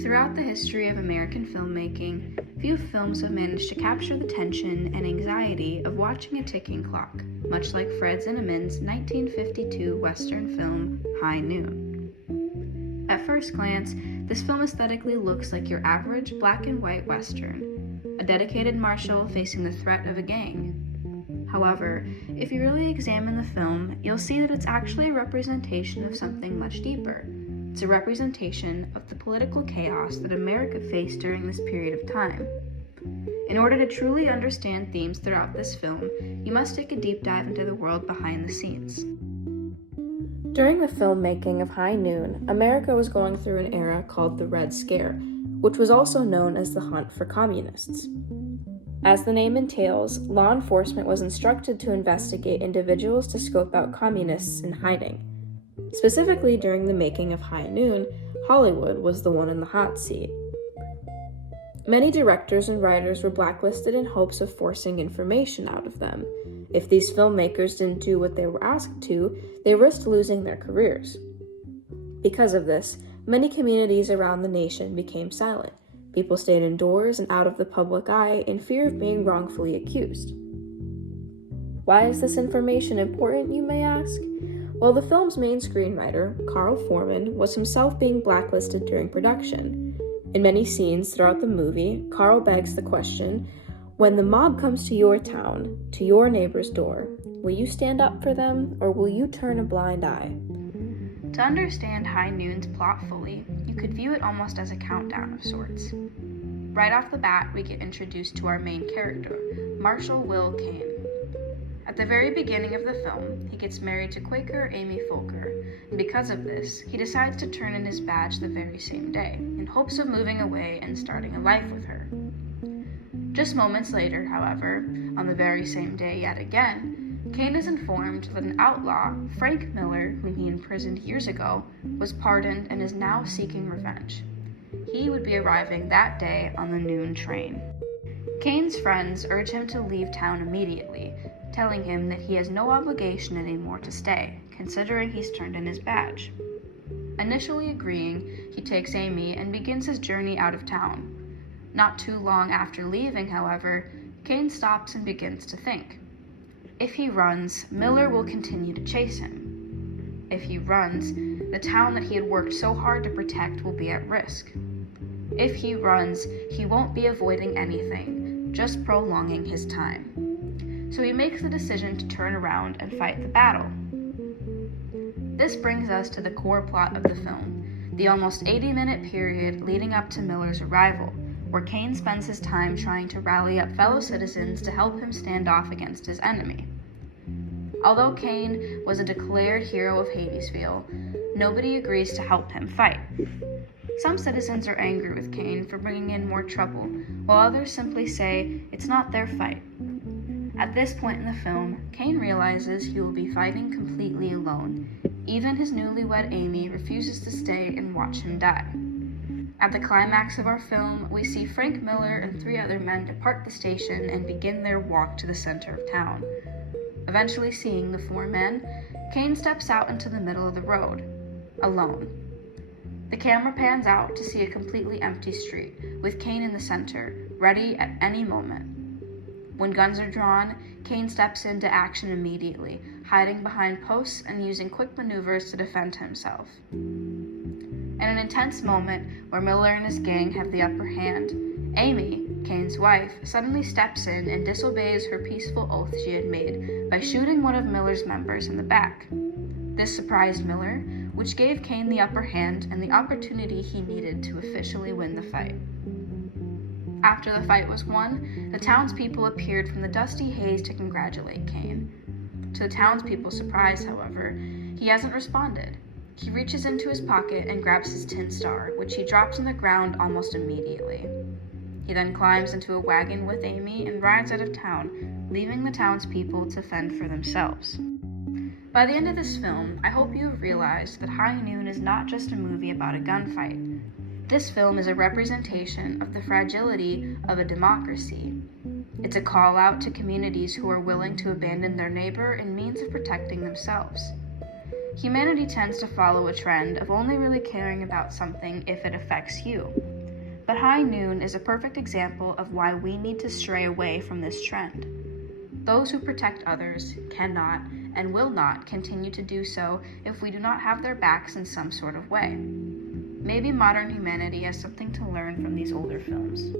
Throughout the history of American filmmaking, few films have managed to capture the tension and anxiety of watching a ticking clock, much like Fred Zinnemann's 1952 Western film, High Noon. At first glance, this film aesthetically looks like your average black and white Western, a dedicated marshal facing the threat of a gang. However, if you really examine the film, you'll see that it's actually a representation of something much deeper. It's a representation of the political chaos that America faced during this period of time. In order to truly understand themes throughout this film, you must take a deep dive into the world behind the scenes. During the filmmaking of High Noon, America was going through an era called the Red Scare, which was also known as the Hunt for Communists. As the name entails, law enforcement was instructed to investigate individuals to scope out communists in hiding. Specifically during the making of High Noon, Hollywood was the one in the hot seat. Many directors and writers were blacklisted in hopes of forcing information out of them. If these filmmakers didn't do what they were asked to, they risked losing their careers. Because of this, many communities around the nation became silent. People stayed indoors and out of the public eye in fear of being wrongfully accused. Why is this information important, you may ask? Well, the film's main screenwriter, Carl Foreman, was himself being blacklisted during production. In many scenes throughout the movie, Carl begs the question, when the mob comes to your town, to your neighbor's door, will you stand up for them or will you turn a blind eye? To understand High Noon's plot fully, you could view it almost as a countdown of sorts. Right off the bat, we get introduced to our main character, Marshal Will Kane. At the very beginning of the film, he gets married to Quaker Amy Folker, and because of this, he decides to turn in his badge the very same day, in hopes of moving away and starting a life with her. Just moments later, however, on the very same day yet again, Kane is informed that an outlaw, Frank Miller, whom he imprisoned years ago, was pardoned and is now seeking revenge. He would be arriving that day on the noon train. Kane's friends urge him to leave town immediately, telling him that he has no obligation anymore to stay, considering he's turned in his badge. Initially agreeing, he takes Amy and begins his journey out of town. Not too long after leaving, however, Kane stops and begins to think. If he runs, Miller will continue to chase him. If he runs, the town that he had worked so hard to protect will be at risk. If he runs, he won't be avoiding anything, just prolonging his time. So he makes the decision to turn around and fight the battle. This brings us to the core plot of the film, the almost 80-minute period leading up to Miller's arrival, where Kane spends his time trying to rally up fellow citizens to help him stand off against his enemy. Although Kane was a declared hero of Hadesville, nobody agrees to help him fight. Some citizens are angry with Kane for bringing in more trouble, while others simply say it's not their fight. At this point in the film, Kane realizes he will be fighting completely alone. Even his newlywed Amy refuses to stay and watch him die. At the climax of our film, we see Frank Miller and 3 other men depart the station and begin their walk to the center of town. Eventually seeing the 4 men, Kane steps out into the middle of the road, alone. The camera pans out to see a completely empty street, with Kane in the center, ready at any moment. When guns are drawn, Kane steps into action immediately, hiding behind posts and using quick maneuvers to defend himself. In an intense moment where Miller and his gang have the upper hand, Amy, Kane's wife, suddenly steps in and disobeys her peaceful oath she had made by shooting one of Miller's members in the back. This surprised Miller, which gave Kane the upper hand and the opportunity he needed to officially win the fight. After the fight was won, the townspeople appeared from the dusty haze to congratulate Kane. To the townspeople's surprise, however, he hasn't responded. He reaches into his pocket and grabs his tin star, which he drops on the ground almost immediately. He then climbs into a wagon with Amy and rides out of town, leaving the townspeople to fend for themselves. By the end of this film, I hope you have realized that High Noon is not just a movie about a gunfight. This film is a representation of the fragility of a democracy. It's a call out to communities who are willing to abandon their neighbor in means of protecting themselves. Humanity tends to follow a trend of only really caring about something if it affects you. But High Noon is a perfect example of why we need to stray away from this trend. Those who protect others cannot and will not continue to do so if we do not have their backs in some sort of way. Maybe modern humanity has something to learn from these older films.